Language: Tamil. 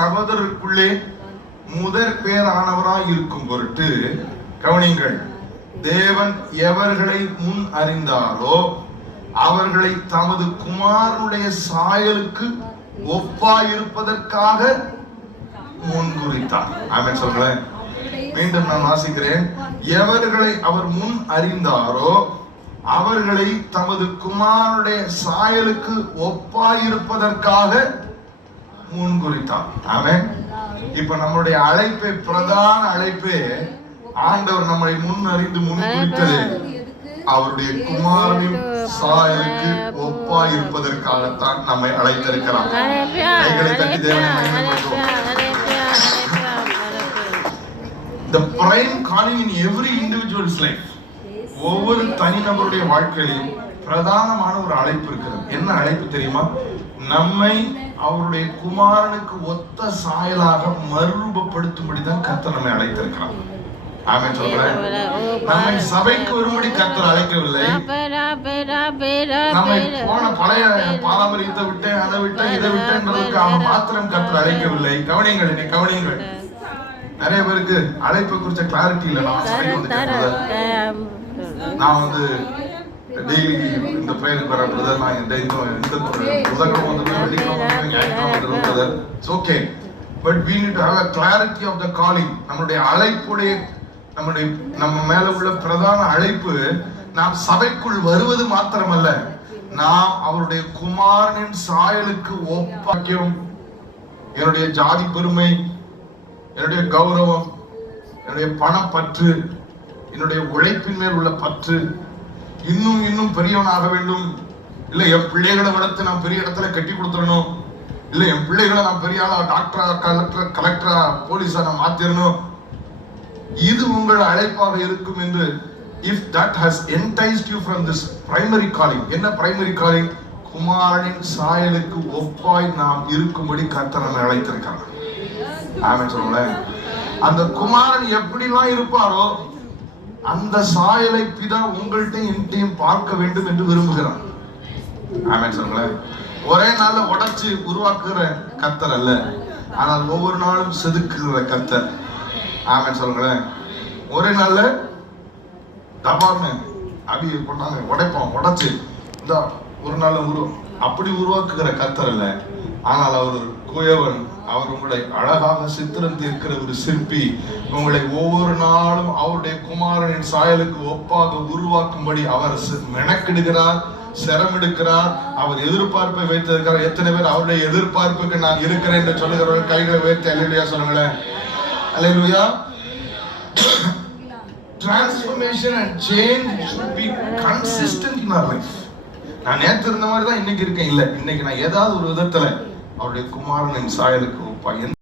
சகோதரருக்குள்ளே முதற் பேரானவராய் இருக்கும் பொருட்டு கவனிங்கள், தேவன் எவர்களை முன் அறிந்தாரோ அவர்களை தமது குமாரனுடைய சாயலுக்கு ஒப்பாயிருப்பதற்காக முன்குறித்தார். ஆமென் சொல்றேன். மீண்டும் நான் வாசிக்கிறேன். எவர்களை அவர் முன் அறிந்தாரோ அவர்களை தமது குமாரனுடைய சாயலுக்கு ஒப்பாயிருப்பதற்காக முன்குறித்தார். ஆமென். இப்ப நம்முடைய அழைப்பே, பிரதான அழைப்பே, ஆண்டவர் நம்மை முன் அறிந்து முன்குறித்தது அவருடைய குமாரனின் சாயலுக்கு ஒப்பாயிருப்பதற்காகத்தான் நம்மை அழைத்திருக்கிறார். கைகளை தட்டி தேவனை மகிமைப்படுத்துவோம். The prime calling in every individual's life, ஒவ்வொரு தனிநபருடைய வாழ்க்கையிலும் பிரதானமான ஒரு அழைப்பு இருக்கிறது. என்ன அழைப்பு தெரியுமா? நம்மை அவருடைய குமாரனுக்கு ஒத்த சாயலாக மறுரூபப்படுத்தும்படிதான் கர்த்தர் நம்மை அழைத்திருக்கிறார். ஆமென் சொல்றேன். நம்மை சபைக்கு வரும்படி கர்த்தர் அழைக்கவில்லை. நம்மை போன பழைய பாரம்பரியத்தை விட்டு அதை விட்டு இதை விட்டுன்றதுக்காக மாத்திரம் கர்த்தர் அழைக்கவில்லை. கவனிங்கள், என்னை கவனிங்கள். நிறைய பேருக்கு அழைப்பை குறிச்ச கிளாரிட்டி இல்லை. நான் சபைக்கு வந்து நான் வந்து டெய்லி இந்த பிரேயருக்கு வர பிரதர், நான் இந்த புதன்கிழமை வந்துருக்கேன், வெள்ளிக்கிழமை வந்துருக்கேன், ஞாயிற்றுக்கிழமை வந்துருக்கேன் brother. It's okay, but we need to have a clarity of the calling. நம்மளுடைய அழைப்புடைய நம்ம மேல உள்ள பிரதான அழைப்பு நாம் சபைக்குள் வருவது மாத்திரமல்ல, நாம் அவருடைய குமாரனின் சாயலுக்கு ஒப்பாக்கியம். என்னுடைய ஜாதி பெருமை, என்னுடைய கௌரவம், என்னுடைய பணப்பற்று, என்னுடைய உழைப்பின் மேல் உள்ள பற்று, இன்னும் இன்னும் பெரியவனாக வேண்டும், இல்ல என் பிள்ளைகளை வளர்த்து நான் பெரிய இடத்துல கட்டி கொடுத்துடணும், இல்ல என் பிள்ளைகளை நான் பெரிய ஆளா டாக்டரா கலெக்டரா போலீஸா நான் மாத்திரணும், இது உங்கள் அழைப்பாக இருக்கும் என்று, if that has enticed you from this primary calling. என்ன primary calling? குமாரனின் சாயலுக்கு ஒப்பாய் நாம் இருக்கும்படி கர்த்தர் நம்மை அழைத்திருக்காங்க. ஆமென் சொல்லுங்களேன். அந்த குமாரன் எப்படிலாம் இருப்பாரோ அந்த சாயலை பிதா உங்கள்கிட்டையும் என்கிட்டையும் பார்க்க வேண்டும் என்று விரும்புகிறார். ஆமென் சொல்லுங்களேன். ஒரே நாள்ல உடைச்சு உருவாக்குற கர்த்தர் அல்ல, ஆனால் ஒவ்வொரு நாளும் செதுக்குகிற கர்த்தர். ஆமென் சொல்லுங்களேன். ஒரே நாள்ல தபார்னு அடி பண்ணாங்க, உடைப்போம், உடைச்சு இந்த ஒரு நாள்ல அப்படி உருவாக்குகிற கர்த்தர் அல்ல, ஆனால் அவர் குயவன். அவர் உங்களை அழகாக சித்திரம் தீர்க்கிற ஒரு சிற்பி. உங்களை ஒவ்வொரு நாளும் அவருடைய குமாரனின் சாயலுக்கு ஒப்பாக உருவாக்கும்படி அவர் மெனக்கிடுகிறார், சிரம் எடுக்கிறார். அவர் எதிர்பார்ப்பை வைத்திருக்கிறார். எத்தனை பேர் அவருடைய எதிர்பார்ப்புக்கு நான் இருக்கிறேன் என்று சொல்லுகிறவர்கள் கைகளை உயர்த்தி அல்லேலூயா சொல்லுங்களேன். அல்லேலூயா. Transformation and change should be consistent in our life. நான் நேற்று இருந்த மாதிரி தான் இன்னைக்கு இருக்கேன் இல்ல, இன்னைக்கு நான் ஏதாவது ஒரு விதத்துல அவருடைய குமாரனின் சாயலுக்கு ஒப்பா